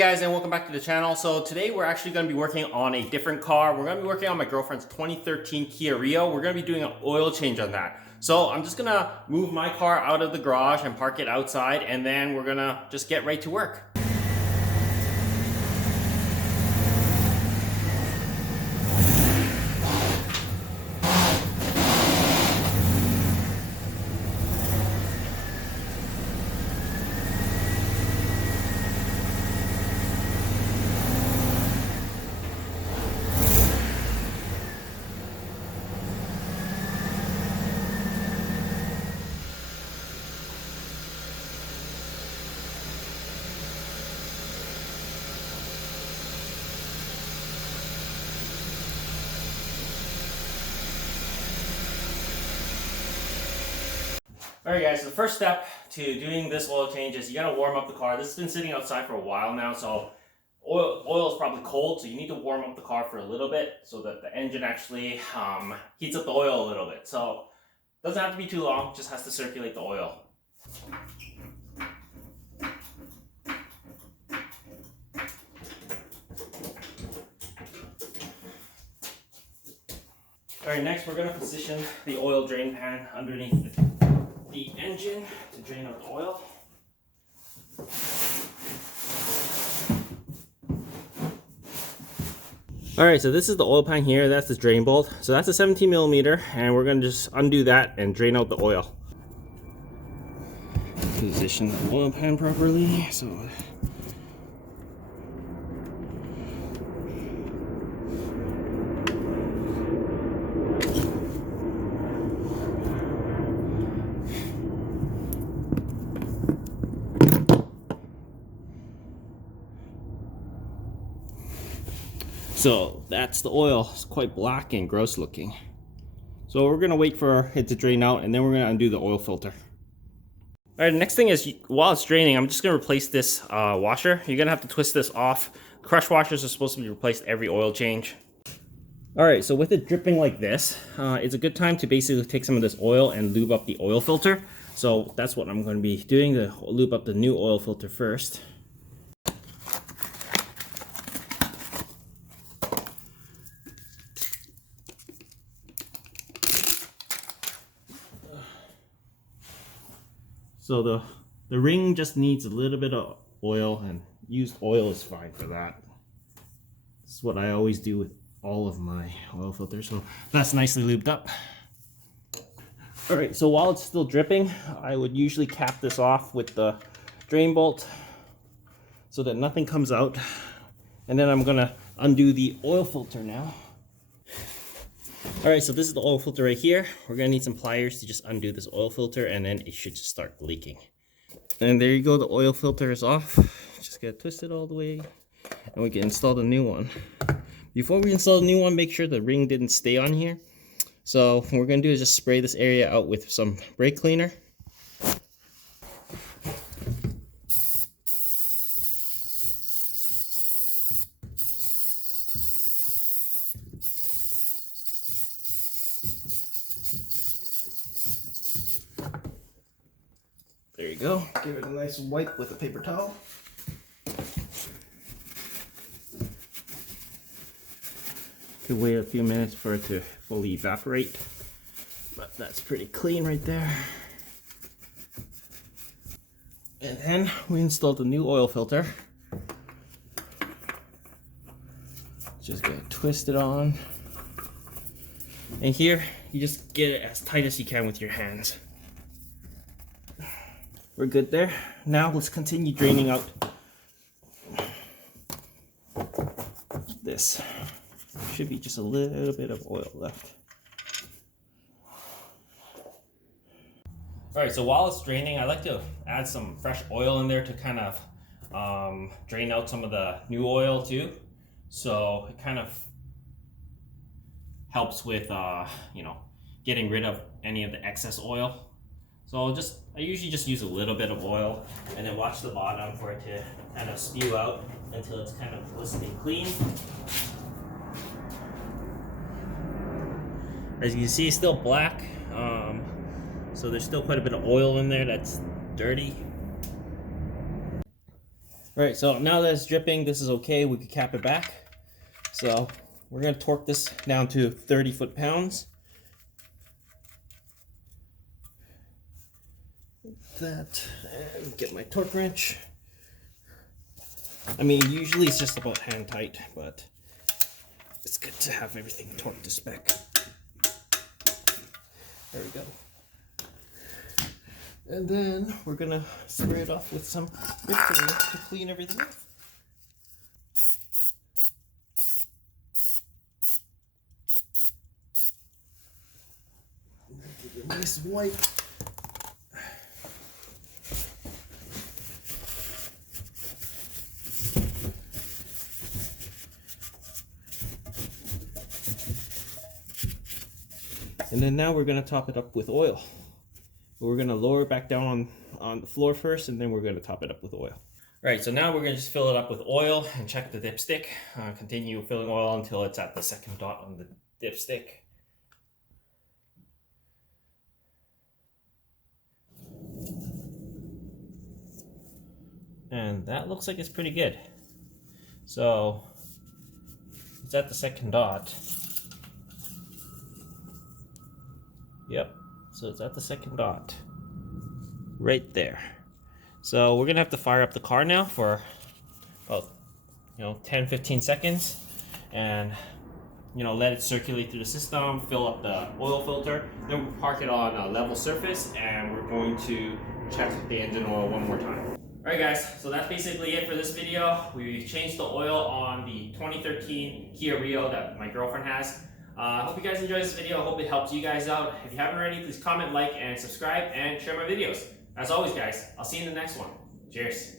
Guys, and welcome back to the channel. So today we're actually going to be working on a different car. We're going to be working on my girlfriend's 2013 Kia Rio. We're going to be doing an oil change on that. So I'm just going to move my car out of the garage and park it outside, and then we're going to just get right to work. Alright guys, so the first step to doing this oil change is you got to warm up the car. This has been sitting outside for a while now, so oil is probably cold, so you need to warm up the car for a little bit so that the engine actually heats up the oil a little bit. So it doesn't have to be too long, just has to circulate the oil. Alright, next we're going to position the oil drain pan underneath the engine to drain out the oil. Alright, so this is the oil pan here, that's the drain bolt. So that's a 17 millimeter, and we're going to just undo that and drain out the oil. Position the oil pan properly. So that's the oil. It's quite black and gross looking. So we're gonna wait for it to drain out, and then we're gonna undo the oil filter. All right, next thing is, while it's draining, I'm just gonna replace this washer. You're gonna have to twist this off. Crush washers are supposed to be replaced every oil change. All right, so with it dripping like this, it's a good time to basically take some of this oil and lube up the oil filter. So that's what I'm gonna be doing, to lube up the new oil filter first. So the ring just needs a little bit of oil, and used oil is fine for that. This is what I always do with all of my oil filters, so that's nicely lubed up. Alright, so while it's still dripping, I would usually cap this off with the drain bolt so that nothing comes out. And then I'm gonna undo the oil filter now. Alright, so this is the oil filter right here. We're going to need some pliers to just undo this oil filter, and then it should just start leaking. And there you go, the oil filter is off. Just get it twisted all the way, and we can install the new one. Before we install the new one, make sure the ring didn't stay on here. So what we're going to do is just spray this area out with some brake cleaner. There you go. Give it a nice wipe with a paper towel. Could wait a few minutes for it to fully evaporate, but that's pretty clean right there. And then we installed the new oil filter. Just get it twisted on. And here, you just get it as tight as you can with your hands. We're good there. Now let's continue draining out this. Should be just a little bit of oil left. Alright, so while it's draining, I like to add some fresh oil in there to kind of drain out some of the new oil too. So it kind of helps with getting rid of any of the excess oil. So I usually just use a little bit of oil, and then watch the bottom for it to kind of spew out until it's kind of glistening clean. As you can see, it's still black, so there's still quite a bit of oil in there that's dirty. All right, so now that it's dripping, this is okay. We could cap it back. So we're gonna torque this down to 30 foot-pounds. That, and get my torque wrench. I mean, usually it's just about hand tight, but it's good to have everything torqued to spec. There we go. And then we're gonna spray it off with some whip cleaner to clean everything off. Give it a nice wipe. And then now we're gonna top it up with oil. We're gonna lower it back down on the floor first, and then we're gonna top it up with oil. All right, so now we're gonna just fill it up with oil and check the dipstick. Continue filling oil until it's at the second dot on the dipstick. And that looks like it's pretty good. So it's at the second dot. Yep, so it's at the second dot. Right there. So we're gonna have to fire up the car now for about 10-15 seconds and let it circulate through the system, fill up the oil filter, then we'll park it on a level surface and we're going to check the engine oil one more time. Alright guys, so that's basically it for this video. We changed the oil on the 2013 Kia Rio that my girlfriend has. I hope you guys enjoyed this video. I hope it helped you guys out. If you haven't already, please comment, like, and subscribe, and share my videos. As always guys, I'll see you in the next one. Cheers.